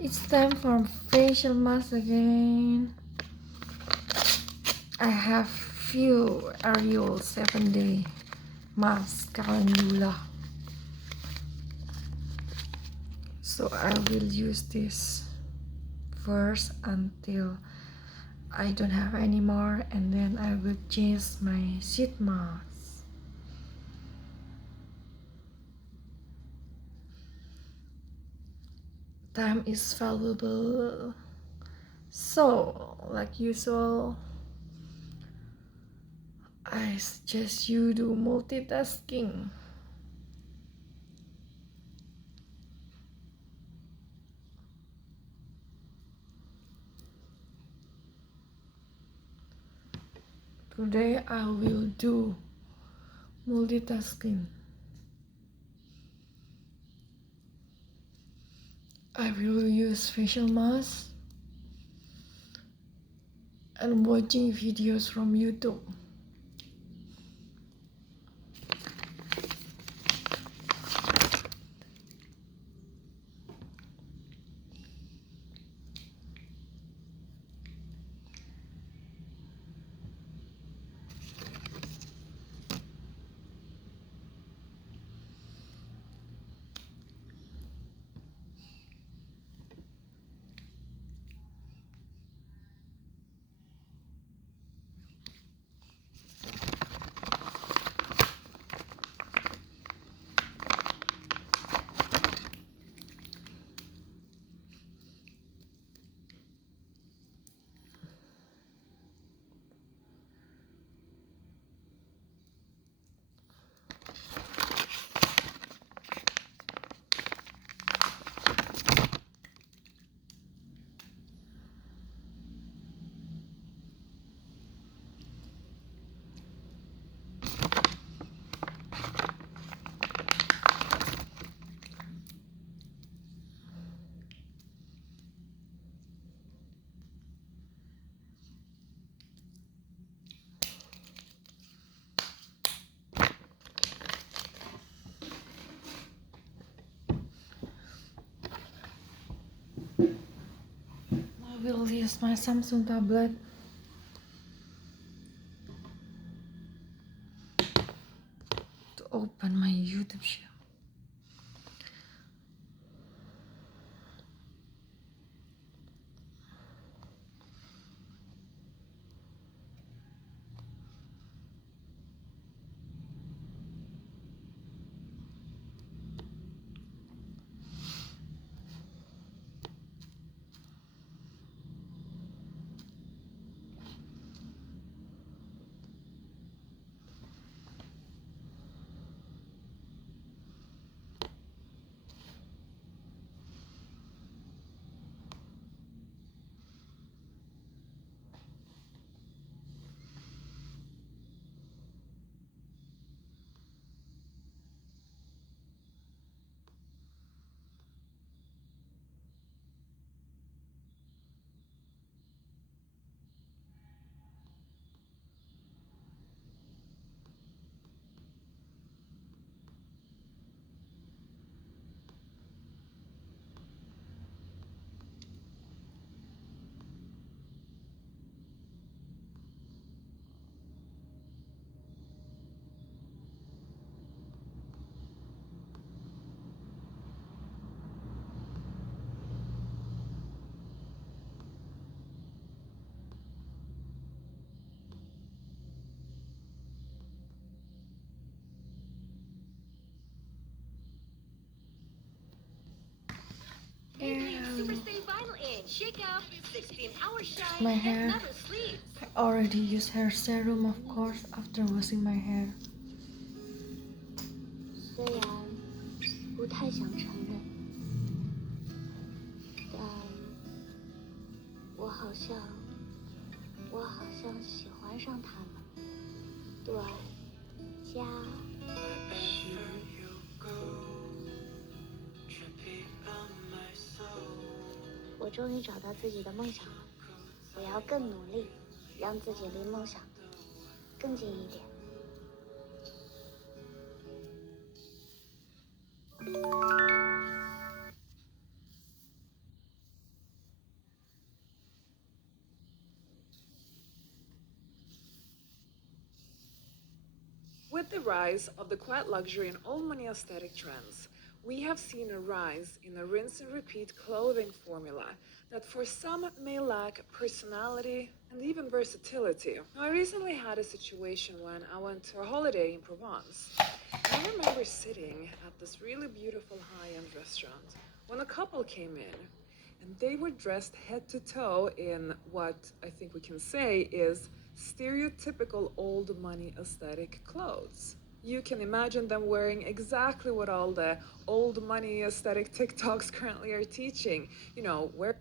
It's time for facial mask again. I have few Ariel 7-day mask calendula. So I will use this first until I don't have any more, and then I will change my sheet mask. Time is valuable, so like usual I suggest you do multitasking. Today I will do multitasking. I will use facial mask and watching videos from YouTube. I will use my Samsung tablet to open my YouTube channel. My hair. I already used hair serum, of course, after washing my hair. 虽然不太想承认，但我好像喜欢上他了。短加我终于找到自己的梦想了，我要更努力，让自己离梦想更近一点。With the rise of the quiet luxury and old money aesthetic trends, we have seen a rise in a rinse and repeat clothing formula that for some may lack personality and even versatility. Now, I recently had a situation when I went to a holiday in Provence. I remember sitting at this really beautiful high-end restaurant when a couple came in and they were dressed head to toe in what I think we can say is stereotypical old money aesthetic clothes. You can imagine them wearing exactly what all the old money aesthetic TikToks currently are teaching. Wear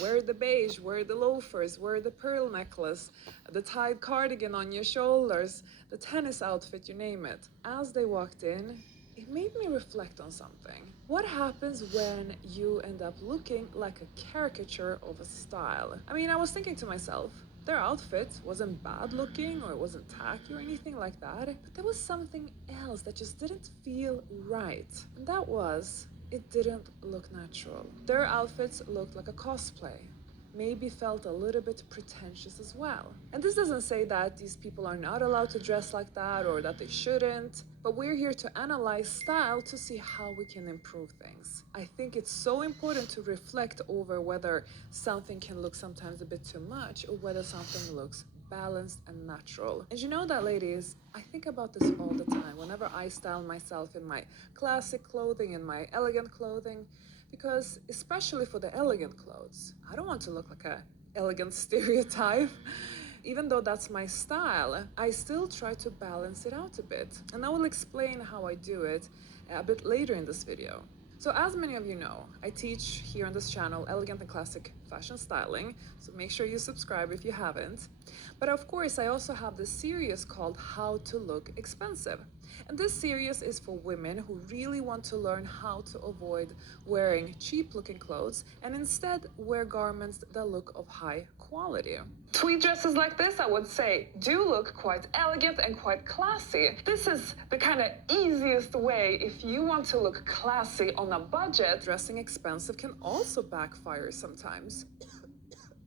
wear the beige, wear the loafers, wear the pearl necklace, the tied cardigan on your shoulders, the tennis outfit, you name it. As they walked in, it made me reflect on something. What happens when you end up looking like a caricature of a style? I mean, I was thinking to myself, their outfit wasn't bad looking or it wasn't tacky or anything like that, but there was something else that just didn't feel right. And that was it didn't look natural. Their outfits looked like a cosplay, maybe felt a little bit pretentious as well. And this doesn't say that these people are not allowed to dress like that or that they shouldn't, but we're here to analyze style to see how we can improve things. I think it's so important to reflect over whether something can look sometimes a bit too much or whether something looks balanced and natural. And you know that, ladies, I think about this all the time whenever I style myself in my classic clothing, in my elegant clothing, because especially for the elegant clothes, I don't want to look like a elegant stereotype. Even though that's my style, I still try to balance it out a bit. And I will explain how I do it a bit later in this video. So as many of you know, I teach here on this channel elegant and classic fashion styling, so make sure you subscribe if you haven't. But of course, I also have this series called How to Look Expensive. And this series is for women who really want to learn how to avoid wearing cheap looking clothes and instead wear garments that look of high quality. Tweed dresses like this, I would say, do look quite elegant and quite classy. This is the kind of easiest way if you want to look classy on a budget. Dressing expensive can also backfire sometimes.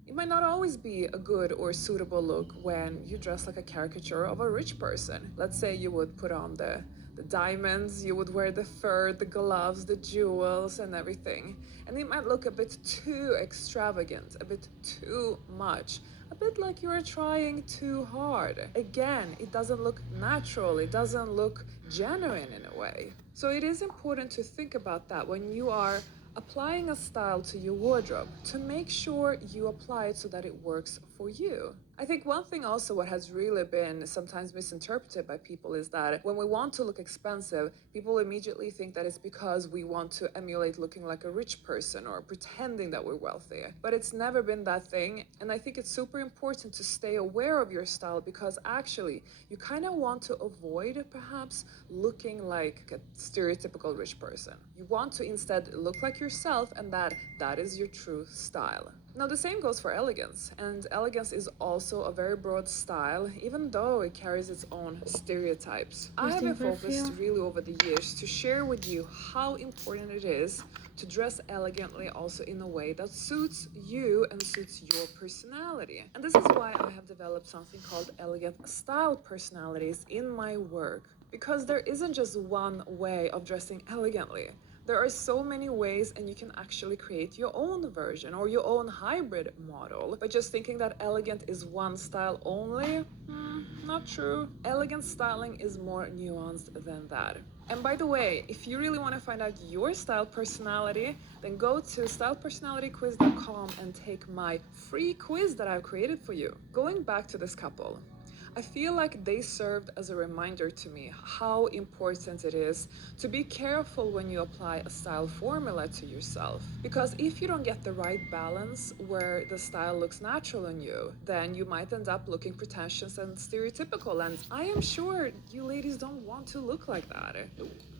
It might not always be a good or suitable look when you dress like a caricature of a rich person. Let's say you would put on the diamonds, you would wear the fur, the gloves, the jewels, and everything. And it might look a bit too extravagant, a bit too much, a bit like you are trying too hard. Again, it doesn't look natural, it doesn't look genuine in a way. So it is important to think about that when you are applying a style to your wardrobe, to make sure you apply it so that it works for you. I think one thing also what has really been sometimes misinterpreted by people is that when we want to look expensive, people immediately think that it's because we want to emulate looking like a rich person or pretending that we're wealthy. But it's never been that thing, and I think it's super important to stay aware of your style because actually you kind of want to avoid perhaps looking like a stereotypical rich person. You want to instead look like yourself, and that is your true style. Now, the same goes for elegance, and elegance is also a very broad style, even though it carries its own stereotypes. I have been focused really over the years to share with you how important it is to dress elegantly also in a way that suits you and suits your personality. And this is why I have developed something called elegant style personalities in my work. Because there isn't just one way of dressing elegantly. There are so many ways, and you can actually create your own version or your own hybrid model. But just thinking that elegant is one style only, not true. Elegant styling is more nuanced than that. And by the way, if you really want to find out your style personality, then go to stylepersonalityquiz.com and take my free quiz that I've created for you. Going back to this couple, I feel like they served as a reminder to me how important it is to be careful when you apply a style formula to yourself. Because if you don't get the right balance where the style looks natural on you, then you might end up looking pretentious and stereotypical. And I am sure you ladies don't want to look like that.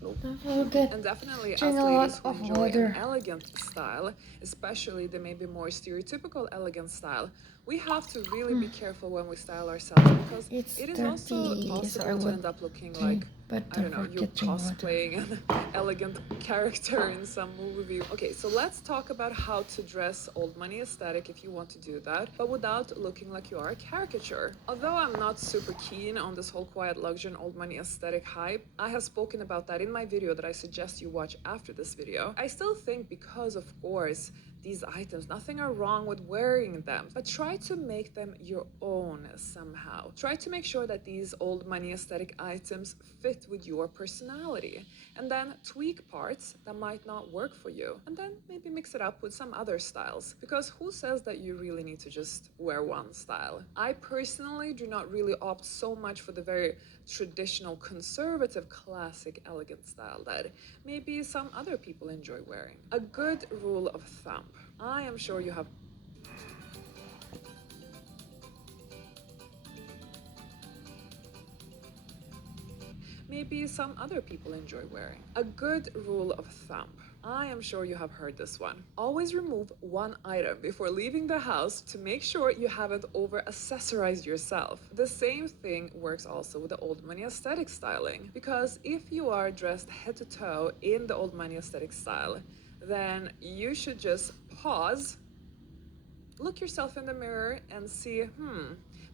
And definitely as ladies who enjoy an elegant style, especially the maybe more stereotypical elegant style, we have to really be careful when we style ourselves, because it is also possible to end up looking like, I don't know, you're cosplaying an elegant character in some movie. Okay, so let's talk about how to dress old money aesthetic if you want to do that, but without looking like you are a caricature. Although I'm not super keen on this whole quiet luxury and old money aesthetic hype, I have spoken about that in my video that I suggest you watch after this video. I still think, because of course, these items, nothing are wrong with wearing them, but try to make them your own somehow. Try to make sure that these old money aesthetic items fit with your personality, and then tweak parts that might not work for you, and then maybe mix it up with some other styles, because who says that you really need to just wear one style? I personally do not really opt so much for the very traditional, conservative, classic, elegant style that maybe some other people enjoy wearing. A good rule of thumb. I am sure you have maybe some other people enjoy wearing. A good rule of thumb. I am sure you have heard this one. Always remove one item before leaving the house to make sure you haven't over accessorized yourself. The same thing works also with the old money aesthetic styling, because if you are dressed head to toe in the old money aesthetic style, then you should just pause, look yourself in the mirror and see,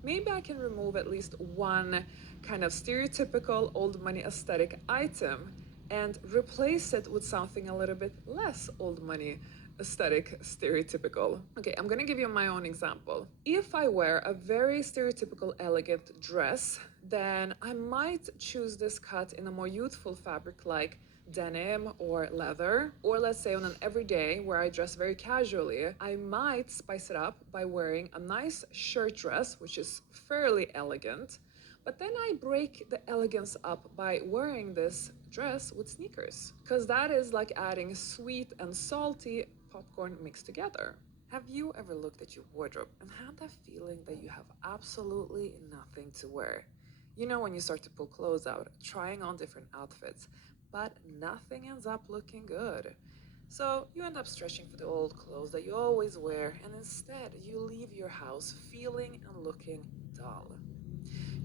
maybe I can remove at least one kind of stereotypical old money aesthetic item and replace it with something a little bit less old money aesthetic stereotypical. Okay, I'm gonna give you my own example. If I wear a very stereotypical elegant dress, then I might choose this cut in a more youthful fabric like denim or leather. Or let's say on an everyday where I dress very casually, I might spice it up by wearing a nice shirt dress, which is fairly elegant, but then I break the elegance up by wearing this dress with sneakers, because that is like adding sweet and salty popcorn mixed together. Have you ever looked at your wardrobe and had that feeling that you have absolutely nothing to wear? You know, when you start to pull clothes out, trying on different outfits, but nothing ends up looking good. So you end up stretching for the old clothes that you always wear, and instead you leave your house feeling and looking dull.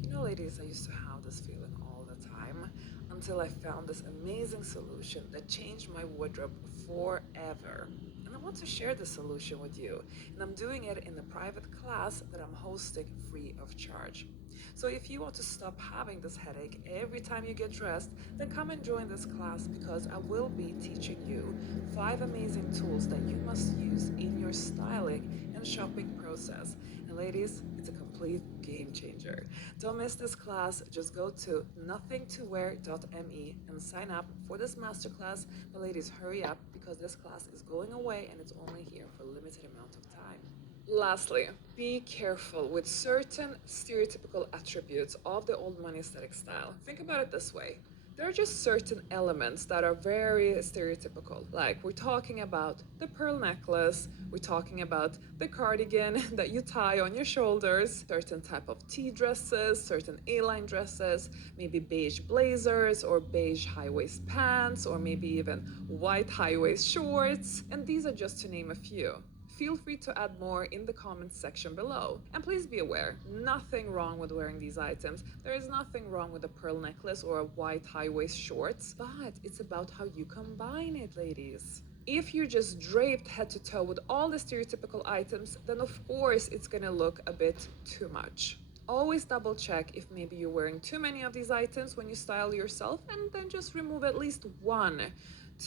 You know, ladies, I used to have this feeling all the time until I found this amazing solution that changed my wardrobe forever. And I want to share this solution with you. And I'm doing it in a private class that I'm hosting free of charge. So if you want to stop having this headache every time you get dressed, then come and join this class, because I will be teaching you 5 amazing tools that you must use in your styling and shopping process. And ladies, it's a complete game changer. Don't miss this class. Just go to nothingtowear.me and sign up for this masterclass. But ladies, hurry up, because this class is going away and it's only here for a limited amount of time. Lastly, be careful with certain stereotypical attributes of the old money aesthetic style. Think about it this way. There are just certain elements that are very stereotypical. Like, we're talking about the pearl necklace, we're talking about the cardigan that you tie on your shoulders, certain type of tea dresses, certain A-line dresses, maybe beige blazers or beige high-waist pants, or maybe even white high-waist shorts. And these are just to name a few. feel free to add more in the comments section below. And please be aware, nothing wrong with wearing these items. There is nothing wrong with a pearl necklace or a white high-waist shorts, but it's about how you combine it, ladies. If you're just draped head to toe with all the stereotypical items, then of course it's gonna look a bit too much. Always double check if maybe you're wearing too many of these items when you style yourself, and then just remove at least one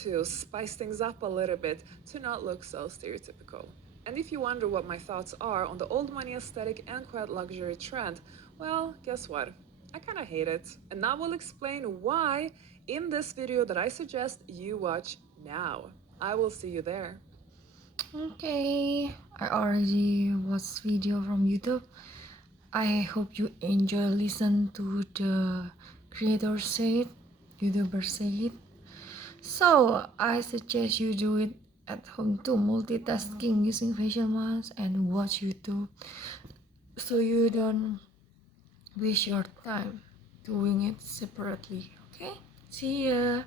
to spice things up a little bit to not look so stereotypical. And if you wonder what my thoughts are on the old money aesthetic and quiet luxury trend, well, guess what? I kinda hate it. And that will explain why in this video that I suggest you watch now. I will see you there. Okay, I already watched video from YouTube. I hope you enjoy listen to the creator say it, YouTuber say it. So I suggest you do it at home too, multitasking using facial mask and watch YouTube, so you don't waste your time doing it separately. Okay, see ya.